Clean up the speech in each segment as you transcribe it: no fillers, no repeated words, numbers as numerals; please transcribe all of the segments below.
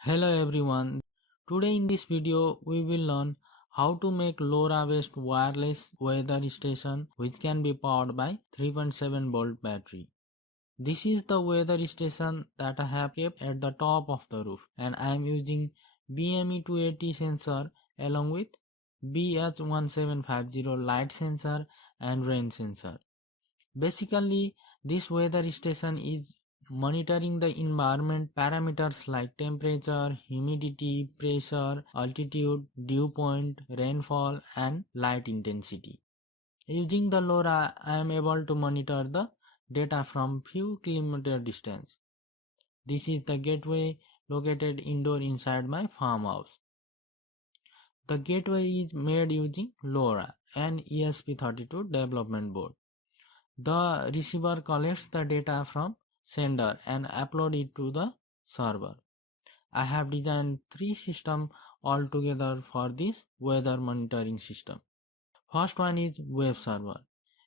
Hello everyone, today in this video we will learn how to make LoRa based wireless weather station which can be powered by 3.7 volt battery. This is the weather station that I have kept at the top of the roof, and I am using BME280 sensor along with BH1750 light sensor and rain sensor. Basically, this weather station is monitoring the environment parameters like temperature, humidity, pressure, altitude, dew point, rainfall and light intensity. Using the LoRa, I am able to monitor the data from few kilometer distance. This is the gateway located indoor inside my farmhouse. The gateway is made using LoRa and ESP32 development board. The receiver collects the data from sender and upload it to the server. I have designed 3 systems altogether for this weather monitoring system. First one is web server.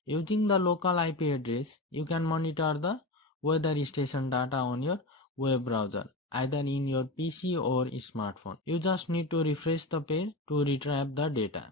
Using the local IP address, you can monitor the weather station data on your web browser, either in your PC or smartphone. You just need to refresh the page to retrieve the data.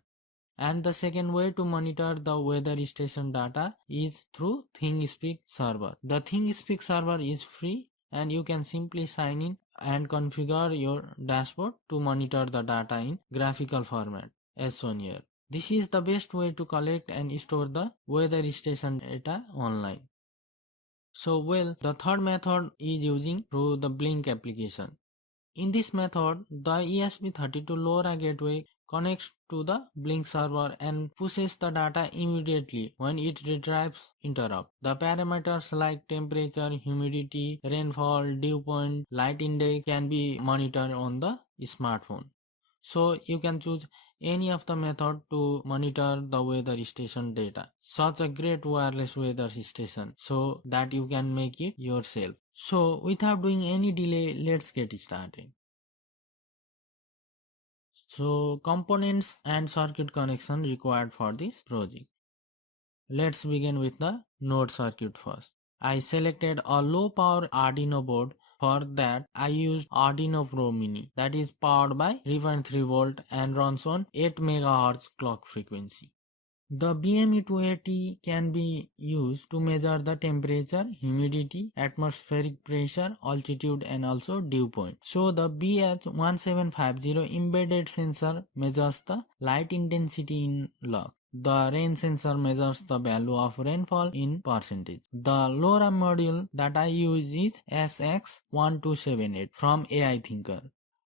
And the second way to monitor the weather station data is through ThingSpeak server. The ThingSpeak server is free and you can simply sign in and configure your dashboard to monitor the data in graphical format as shown here. This is the best way to collect and store the weather station data online. So the third method is using through the Blink application. In this method, the ESP32 LoRa gateway connects to the Blink server and pushes the data immediately when it retrieves interrupt. The parameters like temperature, humidity, rainfall, dew point, light index can be monitored on the smartphone. So you can choose any of the method to monitor the weather station data. Such a great wireless weather station so that you can make it yourself. So without doing any delay, let's get started. So components and circuit connection required for this project. Let's begin with the node circuit first. I selected a low power Arduino board. For that, I used Arduino Pro Mini that is powered by 3.3 volt and runs on 8 MHz clock frequency. The BME280 can be used to measure the temperature, humidity, atmospheric pressure, altitude and also dew point. So the BH1750 embedded sensor measures the light intensity in lux. The rain sensor measures the value of rainfall in percentage. The LoRa module that I use is SX1278 from AI Thinker.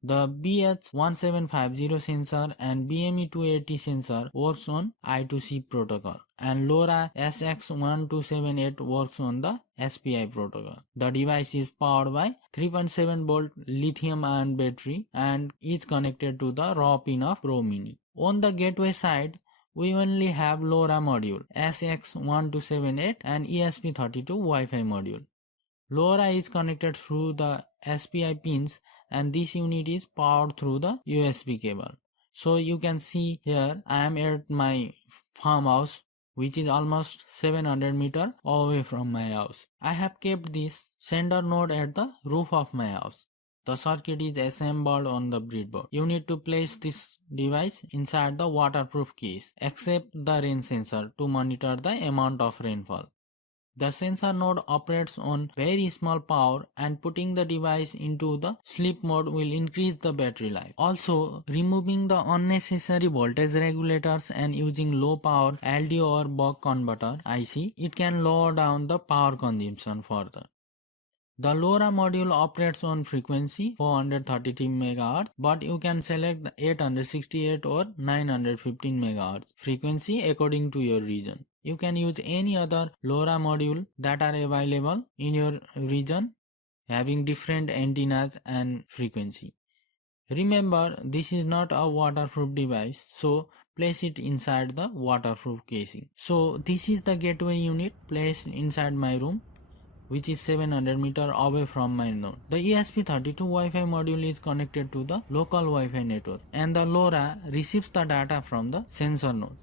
The BH1750 sensor and BME280 sensor works on I2C protocol and LoRa SX1278 works on the SPI protocol. The device is powered by 3.7 volt lithium-ion battery and is connected to the raw pin of Pro Mini. On the gateway side, we only have LoRa module SX1278 and ESP32 Wi-Fi module. LoRa is connected through the SPI pins and this unit is powered through the USB cable. So you can see here I am at my farmhouse which is almost 700 meters away from my house. I have kept this sender node at the roof of my house. The circuit is assembled on the breadboard. You need to place this device inside the waterproof case except the rain sensor to monitor the amount of rainfall. The sensor node operates on very small power and putting the device into the sleep mode will increase the battery life. Also, removing the unnecessary voltage regulators and using low power LDO or buck converter IC, it can lower down the power consumption further. The LoRa module operates on frequency 433 MHz, but you can select the 868 or 915 MHz frequency according to your region. You can use any other LoRa module that are available in your region having different antennas and frequency. Remember, this is not a waterproof device, so place it inside the waterproof casing. So this is the gateway unit placed inside my room, which is 700 meters away from my node. The ESP32 Wi-Fi module is connected to the local Wi-Fi network and the LoRa receives the data from the sensor node.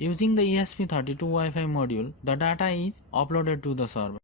Using the ESP32 Wi-Fi module, the data is uploaded to the server.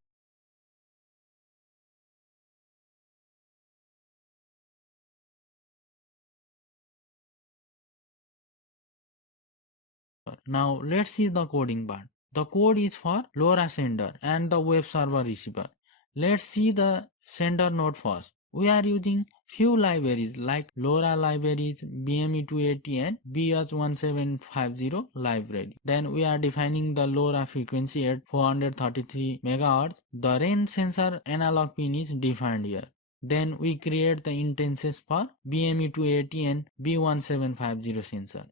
Now let's see the coding part. The code is for LoRa sender and the web server receiver. Let's see the sender node first. We are using few libraries like LoRa libraries, BME280 and BH1750 library. Then we are defining the LoRa frequency at 433 MHz. The range sensor analog pin is defined here. Then we create the instances for BME280 and B1750 sensor.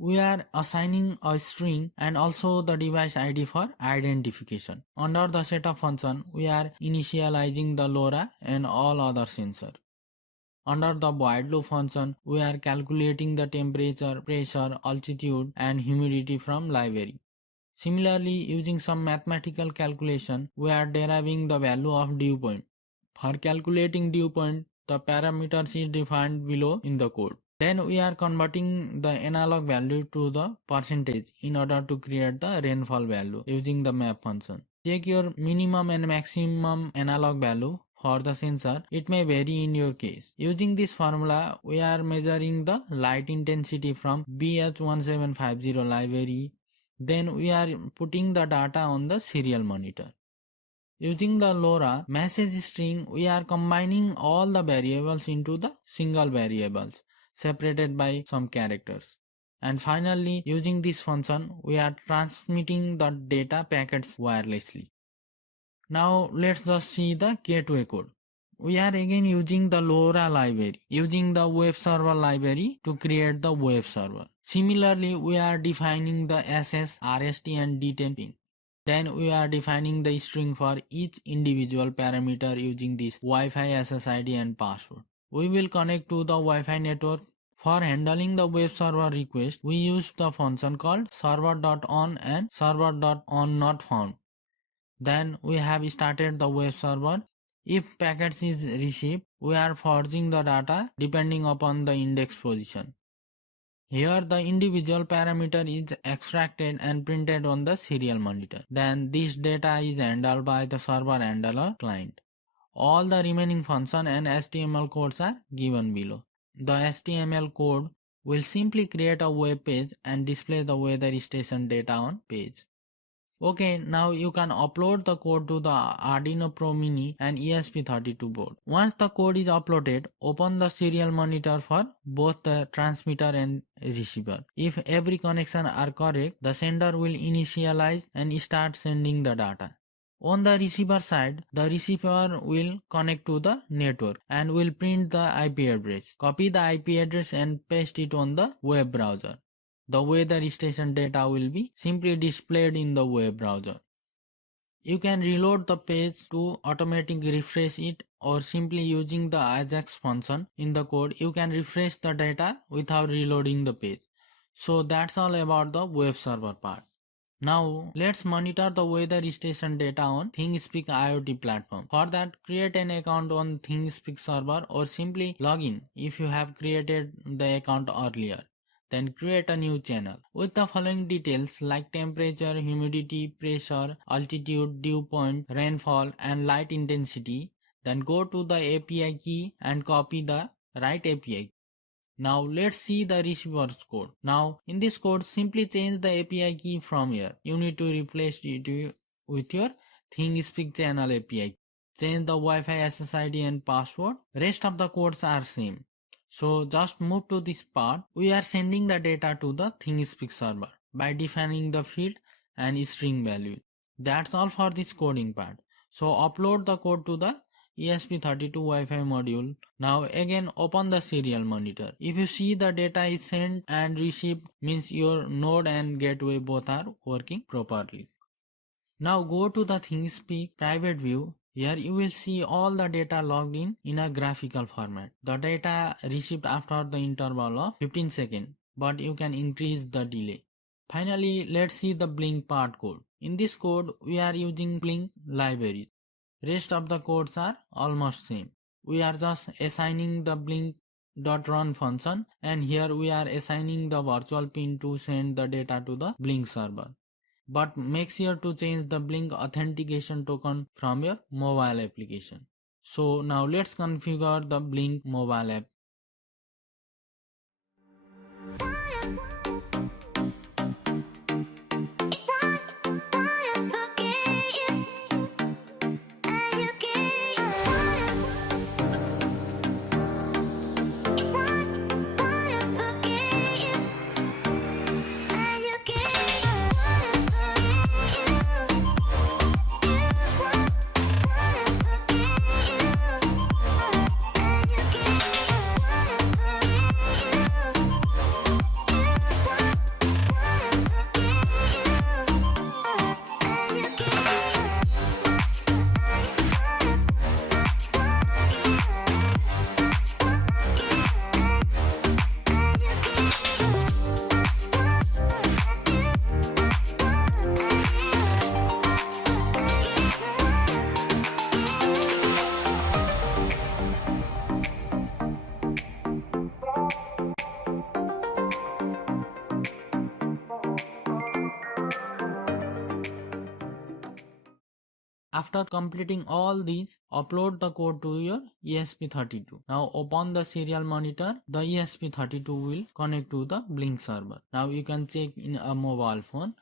We are assigning a string and also the device ID for identification. Under the setup function, we are initializing the LoRa and all other sensors. Under the void loop function, we are calculating the temperature, pressure, altitude and humidity from library. Similarly, using some mathematical calculation, we are deriving the value of dew point. For calculating dew point, the parameters is defined below in the code. Then we are converting the analog value to the percentage in order to create the rainfall value using the map function. Check your minimum and maximum analog value for the sensor. It may vary in your case. Using this formula, we are measuring the light intensity from BH1750 library. Then we are putting the data on the serial monitor. Using the LoRa message string, we are combining all the variables into the single variables separated by some characters. And finally, using this function, we are transmitting the data packets wirelessly. Now let's just see the gateway code. We are again using the LoRa library, using the web server library to create the web server. Similarly, we are defining the SS, RST and D10 pin. Then we are defining the string for each individual parameter using this Wi-Fi SSID and password. We will connect to the Wi-Fi network. For handling the web server request, we use the function called server.on and server.onNotFound. Then we have started the web server. If packets is received, we are forwarding the data depending upon the index position. Here the individual parameter is extracted and printed on the serial monitor. Then this data is handled by the server handler client. All the remaining function and HTML codes are given below. The HTML code will simply create a web page and display the weather station data on page. Okay, now you can upload the code to the Arduino Pro Mini and ESP32 board. Once the code is uploaded, open the serial monitor for both the transmitter and receiver. If every connection are correct, the sender will initialize and start sending the data. On the receiver side, the receiver will connect to the network and will print the IP address. Copy the IP address and paste it on the web browser. The weather station data will be simply displayed in the web browser. You can reload the page to automatically refresh it, or simply using the Ajax function in the code, you can refresh the data without reloading the page. So that's all about the web server part. Now let's monitor the weather station data on ThingSpeak IoT platform. For that, create an account on ThingSpeak server or simply log in if you have created the account earlier. Then create a new channel with the following details like temperature, humidity, pressure, altitude, dew point, rainfall and light intensity. Then go to the API key and copy the right API. Now let's see the receiver's code. Now in this code, simply change the API key from here. You need to replace it with your ThingSpeak channel API. Change the Wi-Fi SSID and password. Rest of the codes are same. So just move to this part. We are sending the data to the ThingSpeak server by defining the field and string value. That's all for this coding part. So upload the code to the ESP32 Wi-Fi module. Now again open the serial monitor. If you see the data is sent and received, means your node and gateway both are working properly. Now go to the ThingSpeak private view. Here you will see all the data logged in a graphical format. The data received after the interval of 15 seconds, but you can increase the delay. Finally, let's see the Blink part code. In this code, we are using Blink library. Rest of the codes are almost same. We are just assigning the Blink blink.run function, and here we are assigning the virtual pin to send the data to the Blink server. But make sure to change the Blink authentication token from your mobile application. So now let's configure the Blink mobile app. After completing all these, upload the code to your ESP32. Now open the serial monitor. The ESP32 will connect to the Blink server. Now you can check in a mobile phone.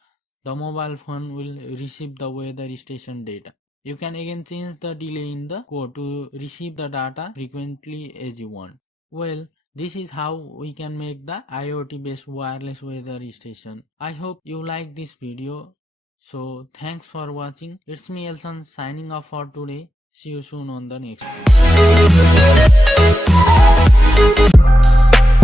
The mobile phone will receive the weather station data. You can again change the delay in the code to receive the data frequently as you want. Well, this is how we can make the IoT based wireless weather station. I hope you like this video. So thanks for watching. It's me Elson signing off for today. See you soon on the next one.